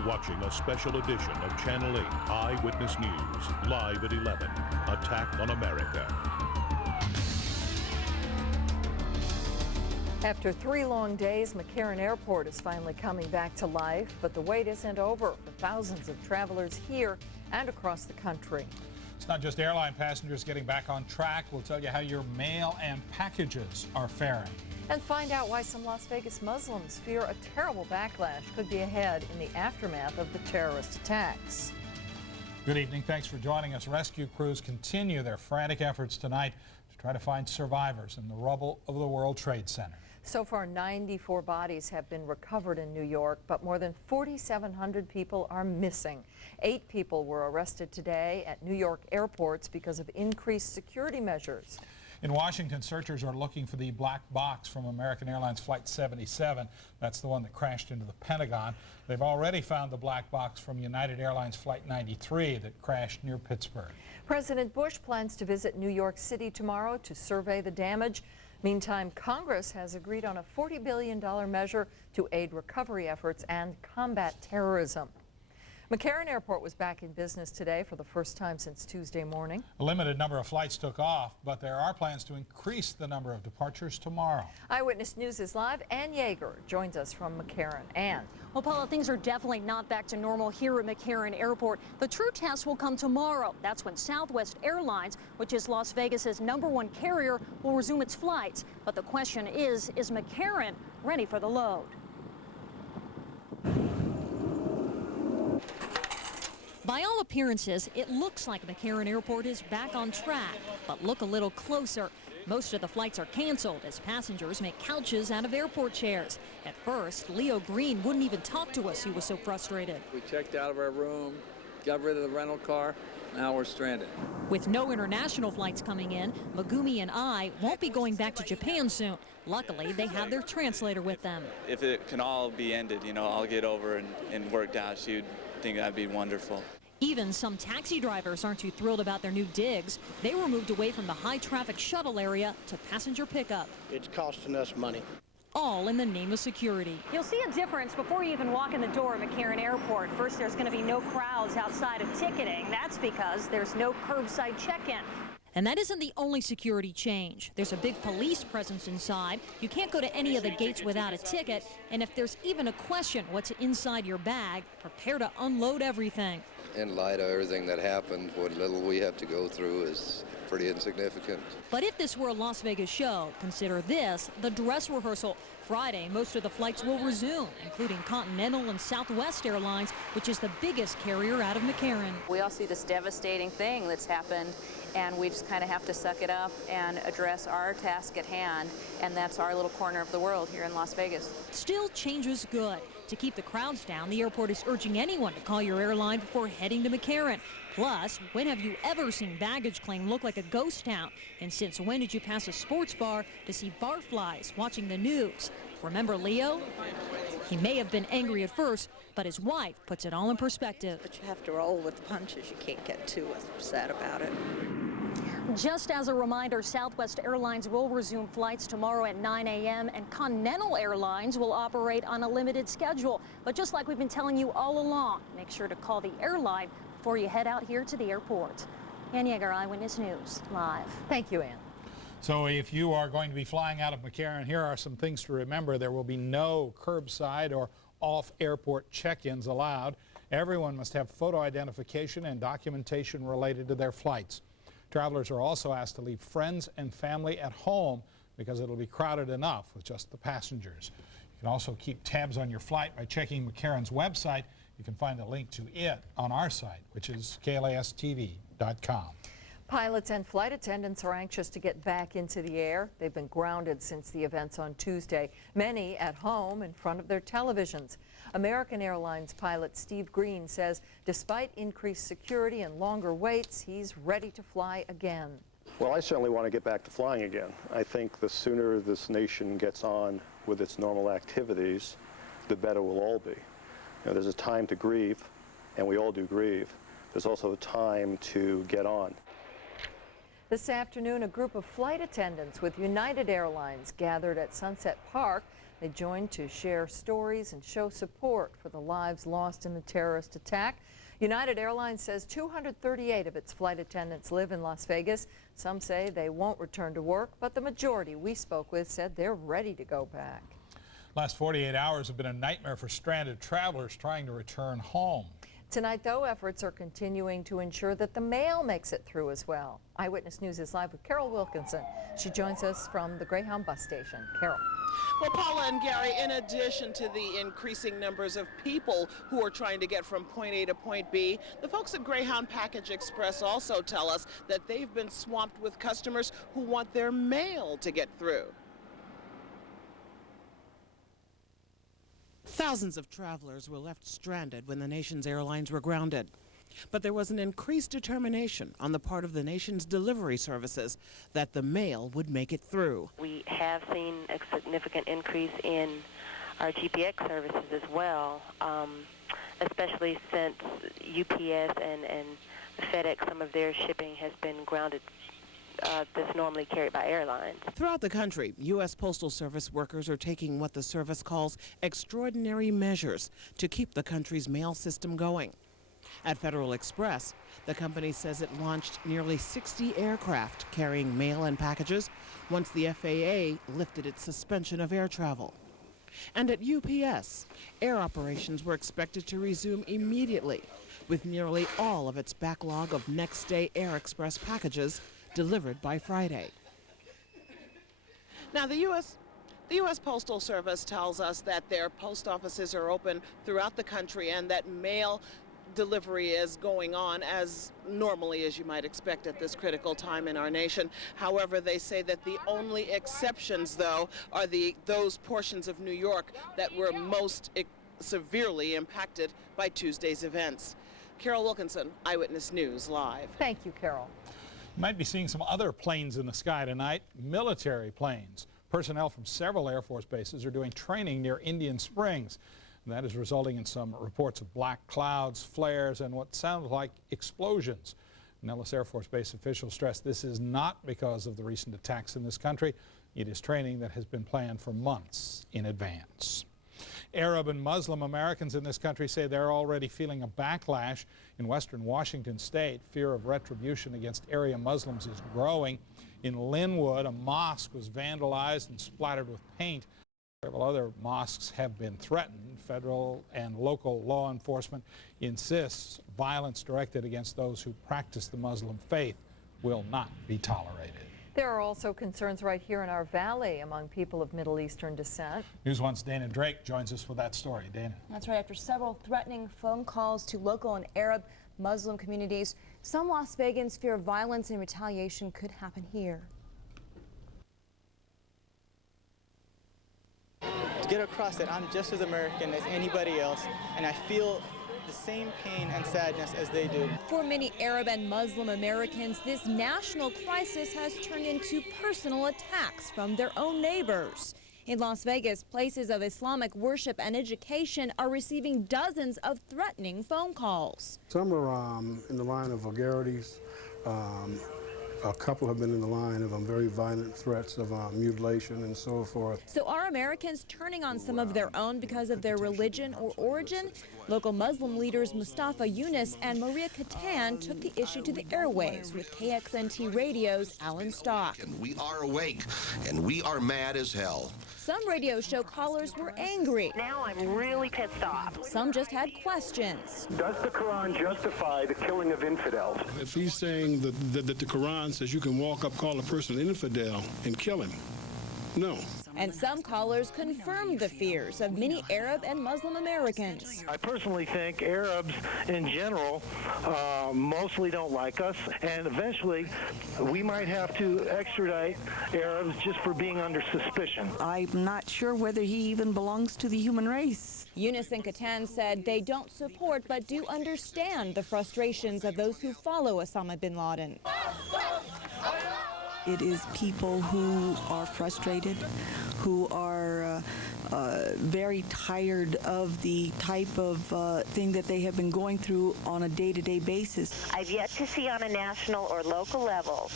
You're watching a special edition of Channel 8 Eyewitness News, live at 11. Attack on America. After 3 long days, McCarran Airport is finally coming back to life, but the wait isn't over for thousands of travelers here and across the country. It's not just airline passengers getting back on track. We'll tell you how your mail and packages are faring. And find out why some Las Vegas Muslims fear a terrible backlash could be ahead in the aftermath of the terrorist attacks. Good evening. Thanks for joining us. Rescue crews continue their frantic efforts tonight to try to find survivors in the rubble of the World Trade Center. So far, 94 bodies have been recovered in New York, but more than 4,700 people are missing. 8 people were arrested today at New York airports because of increased security measures. In Washington, searchers are looking for the black box from American Airlines Flight 77. That's the one that crashed into the Pentagon. They've already found the black box from United Airlines Flight 93 that crashed near Pittsburgh. President Bush plans to visit New York City tomorrow to survey the damage. Meantime, Congress has agreed on a $40 billion measure to aid recovery efforts and combat terrorism. McCarran Airport was back in business today for the first time since Tuesday morning. A limited number of flights took off, but there are plans to increase the number of departures tomorrow. Eyewitness News is live. Ann Yeager joins us from McCarran. Ann. Well, Paula, things are definitely not back to normal here at McCarran Airport. The true test will come tomorrow. That's when Southwest Airlines, which is Las Vegas's #1 carrier, will resume its flights. But the question is McCarran ready for the load? By all appearances, it looks like McCarran Airport is back on track. But look a little closer. Most of the flights are canceled as passengers make couches out of airport chairs. At first, Leo Green wouldn't even talk to us. He was so frustrated. We checked out of our room, got rid of the rental car. Now we're stranded. With no international flights coming in, Megumi and I won't be going back to Japan soon. Luckily, they have their translator with them. If it can all be ended, you know, I'll get over and worked out. She'd think that'd be wonderful. Even some taxi drivers aren't too thrilled about their new digs. They were moved away from the high-traffic shuttle area to passenger pickup. It's costing us money. All in the name of security. You'll see a difference before you even walk in the door at McCarran Airport. First, there's going to be no crowds outside of ticketing. That's because there's no curbside check-in. And that isn't the only security change. There's a big police presence inside. You can't go to any of the gates without a ticket. And if there's even a question what's inside your bag, prepare to unload everything. In light of everything that happened, what little we have to go through is pretty insignificant. But if this were a Las Vegas show, consider this the dress rehearsal. Friday, most of the flights will resume, including Continental and Southwest Airlines, which is the biggest carrier out of McCarran. We all see this devastating thing that's happened, and we just kind of have to suck it up and address our task at hand, and that's our little corner of the world here in Las Vegas. Still, change is good. To keep the crowds down, the airport is urging anyone to call your airline before heading to McCarran. Plus, when have you ever seen baggage claim look like a ghost town? And since when did you pass a sports bar to see barflies watching the news? Remember Leo? He may have been angry at first, but his wife puts it all in perspective. But you have to roll with the punches. You can't get too upset about it. Just as a reminder, Southwest Airlines will resume flights tomorrow at 9 a.m. and Continental Airlines will operate on a limited schedule. But just like we've been telling you all along, make sure to call the airline before you head out here to the airport. Ann Yeager, Eyewitness News, live. Thank you, Ann. So if you are going to be flying out of McCarran, here are some things to remember. There will be no curbside or off-airport check-ins allowed. Everyone must have photo identification and documentation related to their flights. Travelers are also asked to leave friends and family at home because it'll be crowded enough with just the passengers. You can also keep tabs on your flight by checking McCarran's website. You can find a link to it on our site, which is KLASTV.com. Pilots and flight attendants are anxious to get back into the air. They've been grounded since the events on Tuesday, many at home in front of their televisions. American Airlines pilot Steve Green says despite increased security and longer waits, he's ready to fly again. Well, I certainly want to get back to flying again. I think the sooner this nation gets on with its normal activities, the better we'll all be. You know, there's a time to grieve, and we all do grieve. There's also a time to get on. This afternoon, a group of flight attendants with United Airlines gathered at Sunset Park They joined to share stories and show support for the lives lost in the terrorist attack. United Airlines says 238 of its flight attendants live in Las Vegas. Some say they won't return to work, but the majority we spoke with said they're ready to go back. Last 48 hours have been a nightmare for stranded travelers trying to return home. Tonight, though, efforts are continuing to ensure that the mail makes it through as well. Eyewitness News is live with Carol Wilkinson. She joins us from the Greyhound bus station. Carol. Well, Paula and Gary, in addition to the increasing numbers of people who are trying to get from point A to point B, the folks at Greyhound Package Express also tell us that they've been swamped with customers who want their mail to get through. Thousands of travelers were left stranded when the nation's airlines were grounded. But there was an increased determination on the part of the nation's delivery services that the mail would make it through. We have seen a significant increase in our GPX services as well, especially since UPS and FedEx, some of their shipping has been grounded that's normally carried by airlines. Throughout the country, U.S. Postal Service workers are taking what the service calls extraordinary measures to keep the country's mail system going. At Federal Express, the company says it launched nearly 60 aircraft carrying mail and packages once the FAA lifted its suspension of air travel. And at UPS, air operations were expected to resume immediately, with nearly all of its backlog of next-day Air Express packages delivered by Friday. Now, the U.S. Postal Service tells us that their post offices are open throughout the country and that mail delivery is going on as normally as you might expect at this critical time in our nation. However, they say that the only exceptions, though, are those portions of New York that were most severely impacted by Tuesday's events. Carol Wilkinson, Eyewitness News, live. Thank you, Carol. You might be seeing some other planes in the sky tonight, military planes. Personnel from several Air Force bases are doing training near Indian Springs. And that is resulting in some reports of black clouds, flares, and what sounds like explosions. Nellis Air Force Base officials stress this is not because of the recent attacks in this country. It is training that has been planned for months in advance. Arab and Muslim Americans in this country say they're already feeling a backlash. In western Washington state, fear of retribution against area Muslims is growing. In Linwood, a mosque was vandalized and splattered with paint. Several other mosques have been threatened. Federal and local law enforcement insists violence directed against those who practice the Muslim faith will not be tolerated. There are also concerns right here in our valley among people of Middle Eastern descent. News One's Dana Drake joins us with that story. Dana. That's right. After several threatening phone calls to local and Arab Muslim communities, some Las Vegans fear violence and retaliation could happen here. To get across that I'm just as American as anybody else, and I feel the same pain and sadness as they do. For many Arab and Muslim Americans, this national crisis has turned into personal attacks from their own neighbors. In Las Vegas, places of Islamic worship and education are receiving dozens of threatening phone calls. Some are in the line of vulgarities. A couple have been in the line of very violent threats of mutilation and so forth. So are Americans turning on some of their own because of their religion or origin? Local Muslim leaders Mustafa Yunus and Maria Katan took the issue to the airwaves with KXNT Radio's Alan Stock. And we are awake, and we are mad as hell. Some radio show callers were angry. Now I'm really pissed off. Some just had questions. Does the Quran justify the killing of infidels? If he's saying that the Quran says you can walk up, call a person an infidel, and kill him, no. And some callers confirmed the fears of many Arab and Muslim Americans. I personally think Arabs in general mostly don't like us, and eventually we might have to extradite Arabs just for being under suspicion. I'm not sure whether he even belongs to the human race. Yunus and Katan said they don't support but do understand the frustrations of those who follow Osama bin Laden. It is people who are frustrated, who are very tired of the type of thing that they have been going through on a day-to-day basis. I've yet to see on a national or local level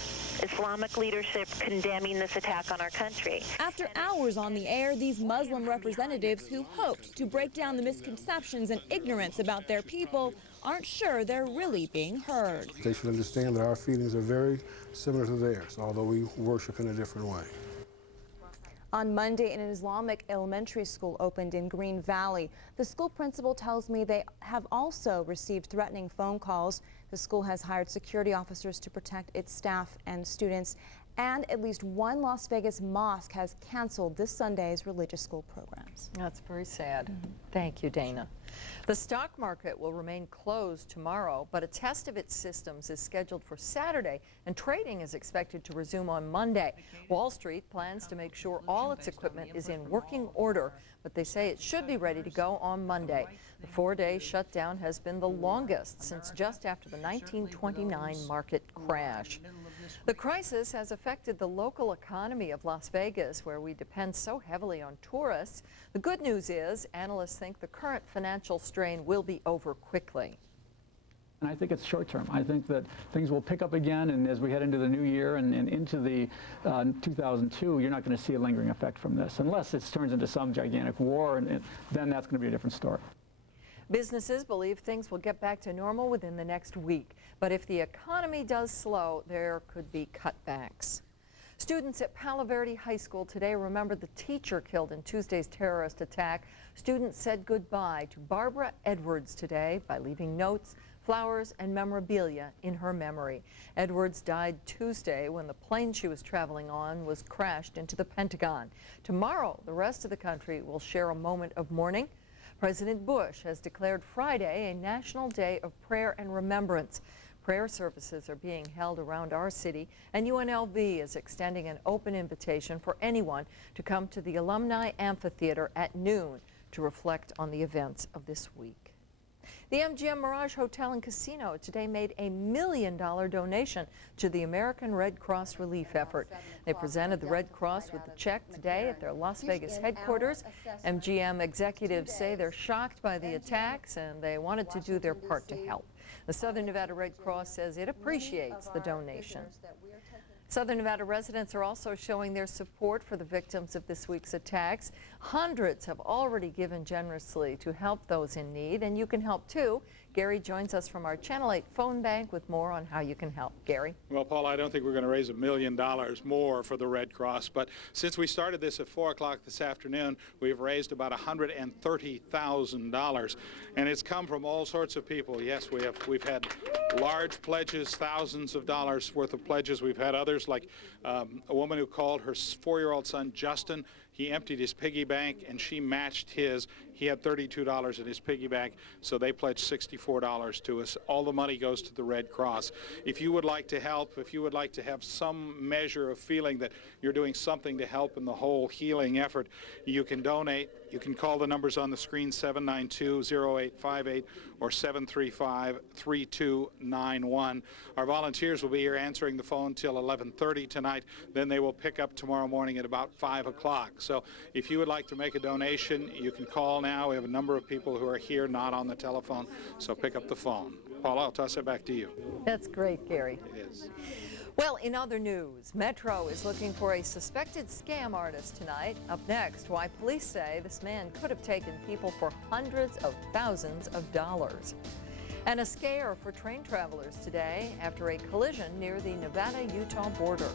Islamic leadership condemning this attack on our country. After hours on the air, these Muslim representatives who hoped to break down the misconceptions and ignorance about their people aren't sure they're really being heard. They should understand that our feelings are very similar to theirs, although we worship in a different way. On Monday, an Islamic elementary school opened in Green Valley. The school principal tells me they have also received threatening phone calls. The school has hired security officers to protect its staff and students, and at least one Las Vegas mosque has canceled this Sunday's religious school programs. That's very sad. Thank you, Dana. The stock market will remain closed tomorrow, but a test of its systems is scheduled for Saturday, and trading is expected to resume on Monday. Wall Street plans to make sure all its equipment is in working order, but they say it should be ready to go on Monday. The 4-day shutdown has been the longest since just after the 1929 market crash. The crisis has affected the local economy of Las Vegas, where we depend so heavily on tourists. The good news is analysts think the current financial strain will be over quickly. And I think it's short term. I think that things will pick up again, and as we head into the new year and into the 2002, you're not going to see a lingering effect from this, unless it turns into some gigantic war, and then that's going to be a different story. Businesses believe things will get back to normal within the next week, but if the economy does slow, there could be cutbacks. Students at Palo Verde High School today remembered the teacher killed in Tuesday's terrorist attack. Students said goodbye to Barbara Edwards today by leaving notes, flowers, and memorabilia in her memory. Edwards died Tuesday when the plane she was traveling on was crashed into the Pentagon. Tomorrow, the rest of the country will share a moment of mourning. President Bush has declared Friday a national day of prayer and remembrance. Prayer services are being held around our city, and UNLV is extending an open invitation for anyone to come to the Alumni Amphitheater at noon to reflect on the events of this week. The MGM Mirage Hotel and Casino today made a $1 million donation to the American Red Cross relief effort. They presented the Red Cross with the check today at their Las Vegas headquarters. MGM executives say they're shocked by the attacks and they wanted to do their part to help. The Southern Nevada Red Cross says it appreciates the donation. Southern Nevada residents are also showing their support for the victims of this week's attacks. Hundreds have already given generously to help those in need, and you can help too. Gary joins us from our Channel 8 phone bank with more on how you can help. Gary? Well, Paul, I don't think we're going to raise $1 million more for the Red Cross, but since we started this at 4 o'clock this afternoon, we've raised about $130,000, and it's come from all sorts of people. Yes, we've had large pledges, thousands of dollars worth of pledges. We've had others like a woman who called her 4-year-old son Justin. He emptied his piggy bank and she matched his. He had $32 in his piggy bank, so they pledged $64 to us. All the money goes to the Red Cross. If you would like to help, if you would like to have some measure of feeling that you're doing something to help in the whole healing effort, you can donate. You can call the numbers on the screen, 792-0858 or 735-3291. Our volunteers will be here answering the phone till 11:30 tonight. Then they will pick up tomorrow morning at about 5 o'clock. So if you would like to make a donation, you can call now. We have a number of people who are here, not on the telephone, so pick up the phone. Paula, I'll toss it back to you. That's great, Gary. It is. Well, in other news, Metro is looking for a suspected scam artist tonight. Up next, why police say this man could have taken people for hundreds of thousands of dollars. And a scare for train travelers today after a collision near the Nevada-Utah border.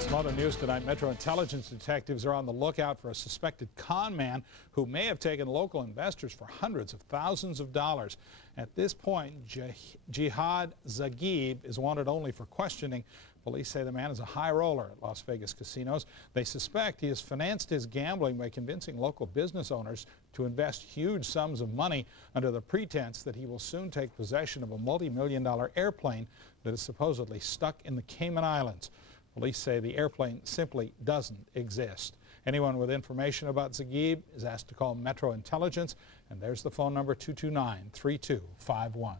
Some other news tonight. Metro intelligence detectives are on the lookout for a suspected con man who may have taken local investors for hundreds of thousands of dollars. At this point, Jihad Zaghib is wanted only for questioning. Police say the man is a high roller at Las Vegas casinos. They suspect he has financed his gambling by convincing local business owners to invest huge sums of money under the pretense that he will soon take possession of a multi-million-dollar airplane that is supposedly stuck in the Cayman Islands. Police say the airplane simply doesn't exist. Anyone with information about Zaghib is asked to call Metro Intelligence, and there's the phone number, 229-3251.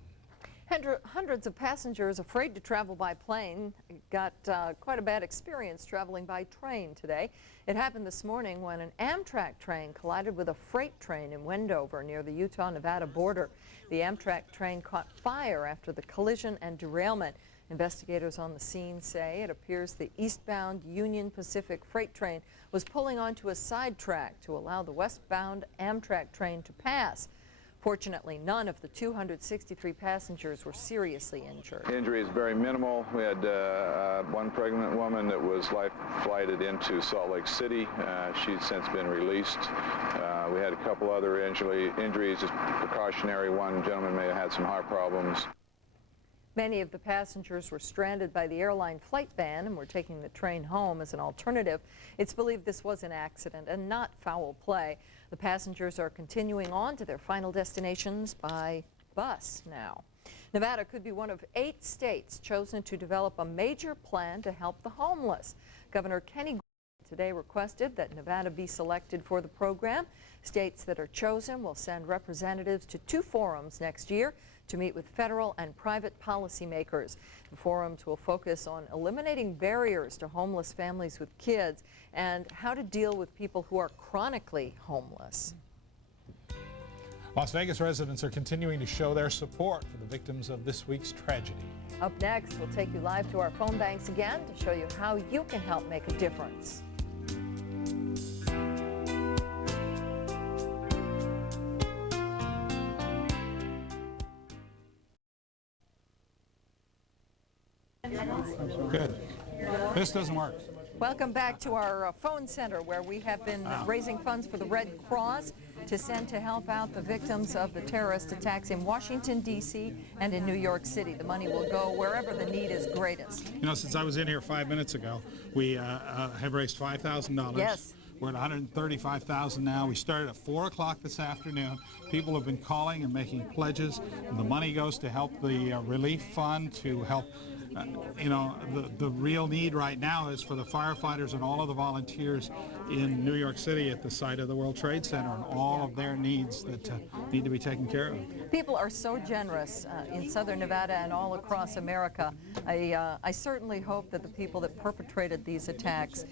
Hundreds of passengers afraid to travel by plane got quite a bad experience traveling by train today. It happened this morning when an Amtrak train collided with a freight train in Wendover near the Utah-Nevada border. The Amtrak train caught fire after the collision and derailment. Investigators on the scene say it appears the eastbound Union Pacific freight train was pulling onto a side track to allow the westbound Amtrak train to pass. Fortunately, none of the 263 passengers were seriously injured. The injury is very minimal. We had one pregnant woman that was life-flighted into Salt Lake City. She's since been released. We had a couple other injuries, just precautionary. One gentleman may have had some heart problems. Many of the passengers were stranded by the airline flight ban and were taking the train home as an alternative. It's believed this was an accident and not foul play. The passengers are continuing on to their final destinations by bus now. Nevada could be one of 8 states chosen to develop a major plan to help the homeless. Governor Kenny today requested that Nevada be selected for the program. States that are chosen will send representatives to 2 forums next year to meet with federal and private policymakers. The forums will focus on eliminating barriers to homeless families with kids and how to deal with people who are chronically homeless. Las Vegas residents are continuing to show their support for the victims of this week's tragedy. Up next, we'll take you live to our phone banks again to show you how you can help make a difference. Good. This doesn't work. Welcome back to our phone center where we have been raising funds for the Red Cross to send to help out the victims of the terrorist attacks in Washington, D.C. and in New York City. The money will go wherever the need is greatest. You know, since I was in here 5 minutes ago, we have raised $5,000. Yes. We're at $135,000 now. We started at 4 o'clock this afternoon. People have been calling and making pledges. The money goes to help the relief fund to help. You know, the real need right now is for the firefighters and all of the volunteers in New York City at the site of the World Trade Center and all of their needs that need to be taken care of. People are so generous in Southern Nevada and all across America. I certainly hope that the people that perpetrated these attacks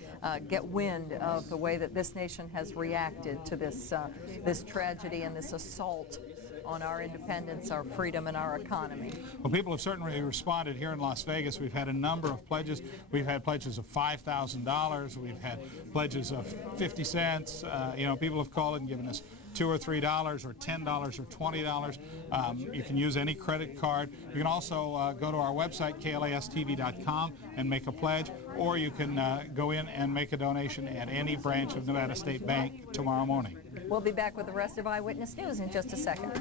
get wind of the way that this nation has reacted to this tragedy and this assault on our independence, our freedom, and our economy. Well, people have certainly responded here in Las Vegas. We've had a number of pledges. We've had pledges of $5,000. We've had pledges of 50 cents. You know, people have called and given us $2 or $3 or $10 or $20. You can use any credit card. You can also go to our website, KLASTV.com, and make a pledge, or you can go in and make a donation at any branch of Nevada State Bank tomorrow morning. We'll be back with the rest of Eyewitness News in just a second.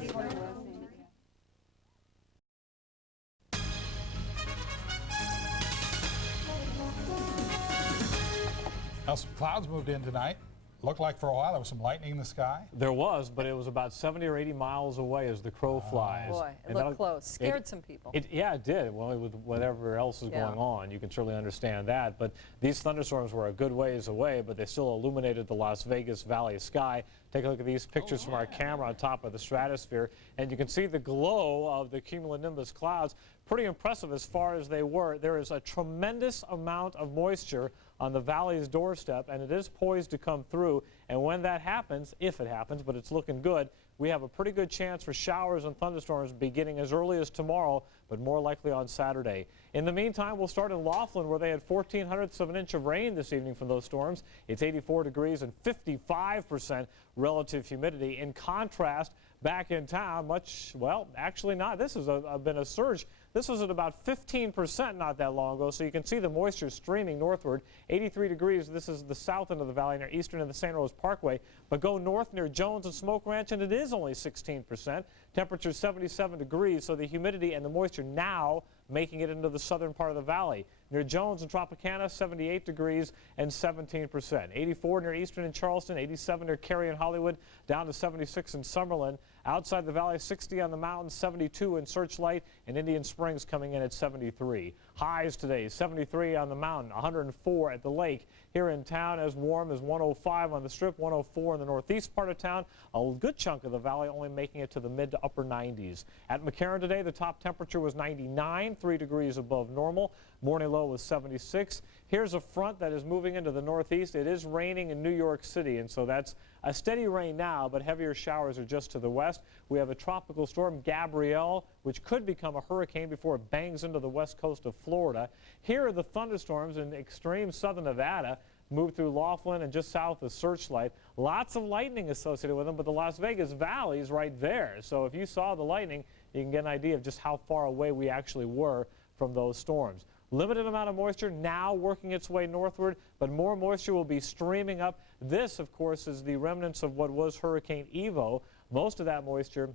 Now, some clouds moved in tonight. Looked like for a while there was some lightning in the sky. There was, but it was about 70 or 80 miles away as the crow flies. Boy, it looked close. Scared some people. Yeah, it did. Well, with whatever else is going on, you can certainly understand that. But these thunderstorms were a good ways away, but they still illuminated the Las Vegas Valley sky. Take a look at these pictures from our camera on top of the stratosphere, and you can see the glow of the cumulonimbus clouds. Pretty impressive as far as they were. There is a tremendous amount of moisture on the valley's doorstep, and it is poised to come through. And when that happens, if it happens, but it's looking good, we have a pretty good chance for showers and thunderstorms beginning as early as tomorrow, but more likely on Saturday. In the meantime, we'll start in Laughlin, where they had 1/1400ths of an inch of rain this evening from those storms. It's 84 degrees and 55% relative humidity. In contrast, back in town, well, actually not. This has been a surge. This was at about 15% not that long ago, so you can see the moisture streaming northward. 83 degrees, this is the south end of the valley near Eastern and the San Rose Parkway. But go north near Jones and Smoke Ranch, and it is only 16%. Temperature 77 degrees, so the humidity and the moisture now making it into the southern part of the valley. Near Jones and Tropicana, 78 degrees and 17%. 84 near Eastern and Charleston, 87 near Cary and Hollywood, down to 76 in Summerlin. Outside the valley, 60 on the mountain, 72 in Searchlight, and Indian Springs coming in at 73. Highs today, 73 on the mountain, 104 at the lake. here in town, as warm as 105 on the Strip, 104 in the northeast part of town. A good chunk of the valley only making it to the mid to upper 90s. At McCarran today, the top temperature was 99, 3 degrees above normal. Morning low was 76. Here's a front that is moving into the northeast. It is raining in New York City, and so that's a steady rain now, but heavier showers are just to the west. We have a tropical storm, Gabrielle, which could become a hurricane before it bangs into the west coast of Florida. Here are the thunderstorms in extreme southern Nevada, move through Laughlin and just south of Searchlight. Lots of lightning associated with them, but the Las Vegas Valley is right there. So if you saw the lightning, you can get an idea of just how far away we actually were from those storms. Limited amount of moisture now working its way northward, but more moisture will be streaming up. This, of course, is the remnants of what was Hurricane Evo. Most of that moisture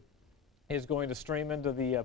is going to stream into the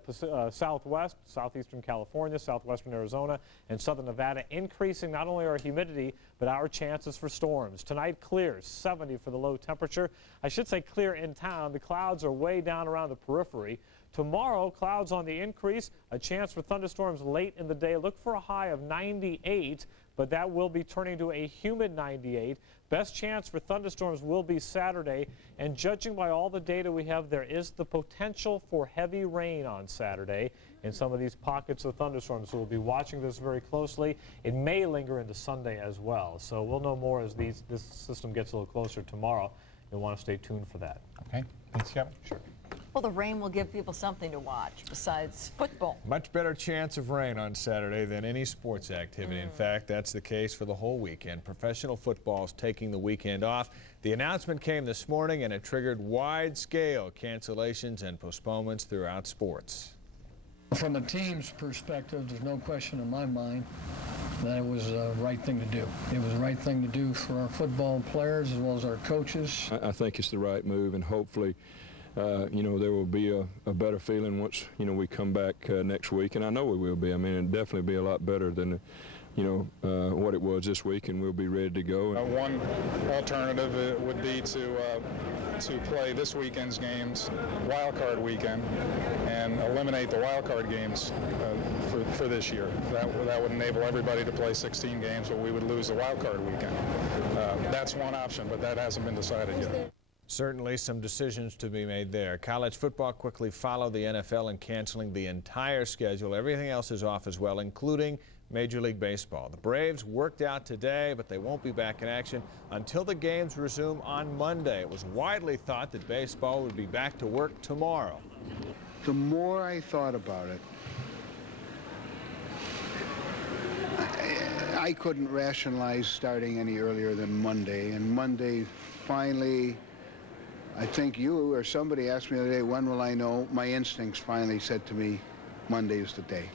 southwest, southeastern California, southwestern Arizona, and southern Nevada, increasing not only our humidity, but our chances for storms. Tonight, clear, 70 for the low temperature. I should say clear in town. The clouds are way down around the periphery. Tomorrow, clouds on the increase, a chance for thunderstorms late in the day. Look for a high of 98, but that will be turning to a humid 98. Best chance for thunderstorms will be Saturday, and judging by all the data we have, there is the potential for heavy rain on Saturday in some of these pockets of thunderstorms. So we'll be watching this very closely. It may linger into Sunday as well. So we'll know more as this system gets a little closer tomorrow. You'll want to stay tuned for that. Okay. Thanks, Kevin. Sure. Well, the rain will give people something to watch besides football. Much better chance of rain on Saturday than any sports activity. In fact, that's the case for the whole weekend. Professional football is taking the weekend off. The announcement came this morning, and it triggered wide-scale cancellations and postponements throughout sports. From the team's perspective, there's no question in my mind that it was the right thing to do. It was the right thing to do for our football players as well as our coaches. I think it's the right move, and hopefully you know, there will be a better feeling once, you know, we come back next week, and I know we will be. I mean, it'll definitely be a lot better than, you know, what it was this week, and we'll be ready to go. One alternative would be to play this weekend's games wild card weekend and eliminate the wild card games for this year. That would enable everybody to play 16 games, but we would lose the wild card weekend. That's one option, but that hasn't been decided yet. Certainly some decisions to be made there. College football quickly followed the NFL in canceling the entire schedule. Everything else is off as well, including Major League Baseball. The Braves worked out today, but they won't be back in action until the games resume on Monday. It was widely thought that baseball would be back to work tomorrow. The more I thought about it, I couldn't rationalize starting any earlier than Monday, and Monday finally, I think you or somebody asked me the other day, when will I know? My instincts finally said to me, Monday is the day.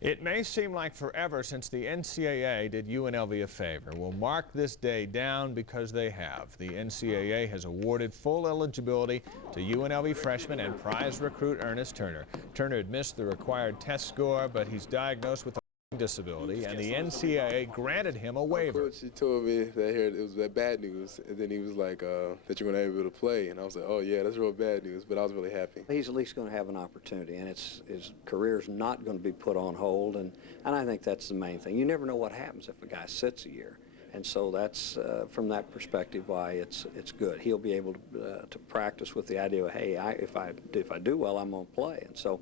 It may seem like forever since the NCAA did UNLV a favor. We'll mark this day down because they have. The NCAA has awarded full eligibility to UNLV freshman and prize recruit Ernest Turner. Turner had missed the required test score, but he's diagnosed with a disability, and the NCAA granted him a waiver. Coach, he told me that it was bad news, and then he was like, that you're going to be able to play, and I was like, oh yeah, that's real bad news, but I was really happy. He's at least going to have an opportunity, and his career's not going to be put on hold, and I think that's the main thing. You never know what happens if a guy sits a year, and so that's from that perspective why it's good. He'll be able to practice with the idea of, hey, if I do well, I'm going to play, and so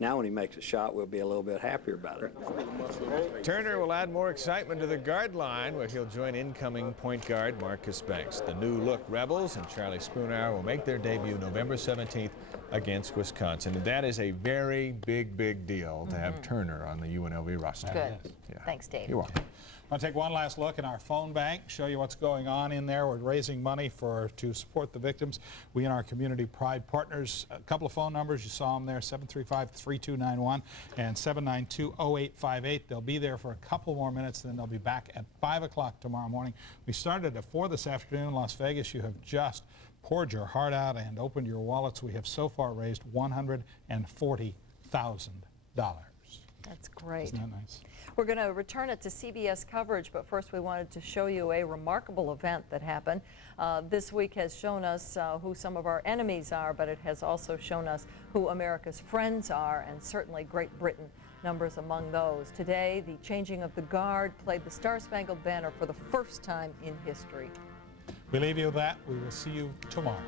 now when he makes a shot, we'll be a little bit happier about it. Turner will add more excitement to the guard line, where he'll join incoming point guard Marcus Banks. The new-look Rebels and Charlie Spoonhour will make their debut November 17th against Wisconsin. And that is a very big deal to have Turner on the UNLV roster. Good. Yeah. Thanks, Dave. You're welcome. I'll take one last look in our phone bank, show you what's going on in there. We're raising money to support the victims. We and our community pride partners, a couple of phone numbers, you saw them there, 735-3291 and 792-0858. They'll be there for a couple more minutes, then they'll be back at 5 o'clock tomorrow morning. We started at 4 this afternoon in Las Vegas. You have just poured your heart out and opened your wallets. We have so far raised $140,000. That's great. Isn't that nice? We're going to return it to CBS coverage, but first we wanted to show you a remarkable event that happened. This week has shown us who some of our enemies are, but it has also shown us who America's friends are, and certainly Great Britain Numbers among those. Today, the changing of the guard played the Star-Spangled Banner for the first time in history. We leave you with that. We will see you tomorrow.